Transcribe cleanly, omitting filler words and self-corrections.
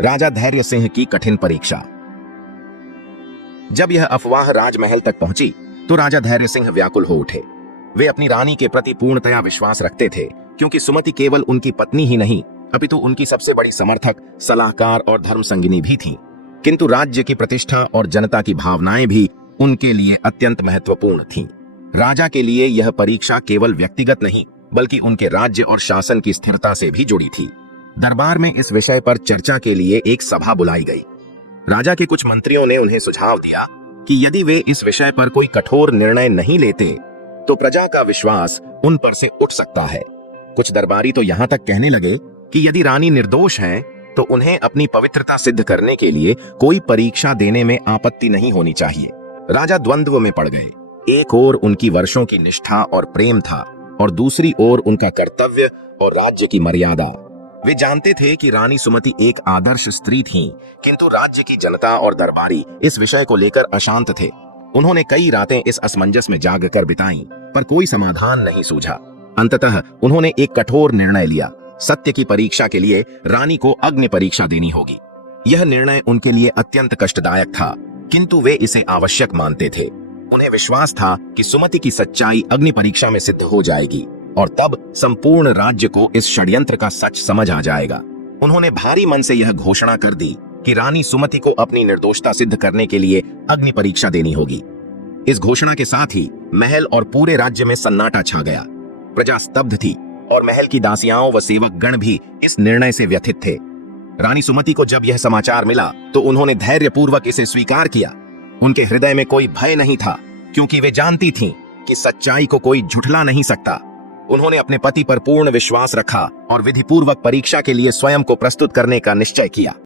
राजा धैर्य सिंह की कठिन परीक्षा। जब यह अफवाह राजमहल तक पहुंची तो राजा धैर्य सिंह व्याकुल हो उठे। वे अपनी रानी के प्रति पूर्णतया विश्वास रखते थे, क्योंकि सुमति केवल उनकी पत्नी ही नहीं अपितु उनकी सबसे बड़ी समर्थक, सलाहकार और धर्म संगिनी भी थीं। किंतु राज्य की प्रतिष्ठा और जनता की भावनाएं भी उनके लिए अत्यंत महत्वपूर्ण थीं। राजा के लिए यह परीक्षा केवल व्यक्तिगत नहीं बल्कि उनके राज्य और शासन की स्थिरता से भी जुड़ी थी। दरबार में इस विषय पर चर्चा के लिए एक सभा बुलाई गई। राजा के कुछ मंत्रियों ने उन्हें सुझाव दिया कि यदि वे इस विषय पर कोई कठोर निर्णय नहीं लेते तो प्रजा का विश्वास उन पर से उठ सकता है। कुछ दरबारी तो यहाँ तक कहने लगे कि यदि रानी निर्दोष हैं तो उन्हें अपनी पवित्रता सिद्ध करने के लिए कोई परीक्षा देने में आपत्ति नहीं होनी चाहिए। राजा द्वंद्व में पड़ गए। एक ओर उनकी वर्षों की निष्ठा और प्रेम था और दूसरी ओर उनका कर्तव्य और राज्य की मर्यादा। वे जानते थे कि रानी सुमति एक आदर्श स्त्री थीं, किंतु राज्य की जनता और दरबारी इस विषय को लेकर अशांत थे। उन्होंने कई रातें इस असमंजस में जागकर बिताईं, पर कोई समाधान नहीं सूझा। अंततः उन्होंने एक कठोर निर्णय लिया। सत्य की परीक्षा के लिए रानी को अग्नि परीक्षा देनी होगी। यह निर्णय उनके लिए अत्यंत कष्टदायक था, किंतु वे इसे आवश्यक मानते थे। उन्हें विश्वास था कि सुमति की सच्चाई अग्नि परीक्षा में सिद्ध हो जाएगी और तब संपूर्ण राज्य को इस षड्यंत्र का सच समझ आ जाएगा। उन्होंने भारी मन से यह घोषणा कर दी कि रानी सुमति को अपनी निर्दोषता सिद्ध करने के लिए अग्नि परीक्षा देनी होगी। इस घोषणा के साथ ही महल और पूरे राज्य में सन्नाटा छा गया। प्रजा स्तब्ध थी और महल की दासियाओं व सेवक गण भी इस निर्णय से व्यथित थे। रानी सुमति को जब यह समाचार मिला तो उन्होंने धैर्यपूर्वक इसे स्वीकार किया। उनके हृदय में कोई भय नहीं था, क्योंकि वे जानती थीं कि सच्चाई को कोई झुठला नहीं सकता। उन्होंने अपने पति पर पूर्ण विश्वास रखा और विधिपूर्वक परीक्षा के लिए स्वयं को प्रस्तुत करने का निश्चय किया।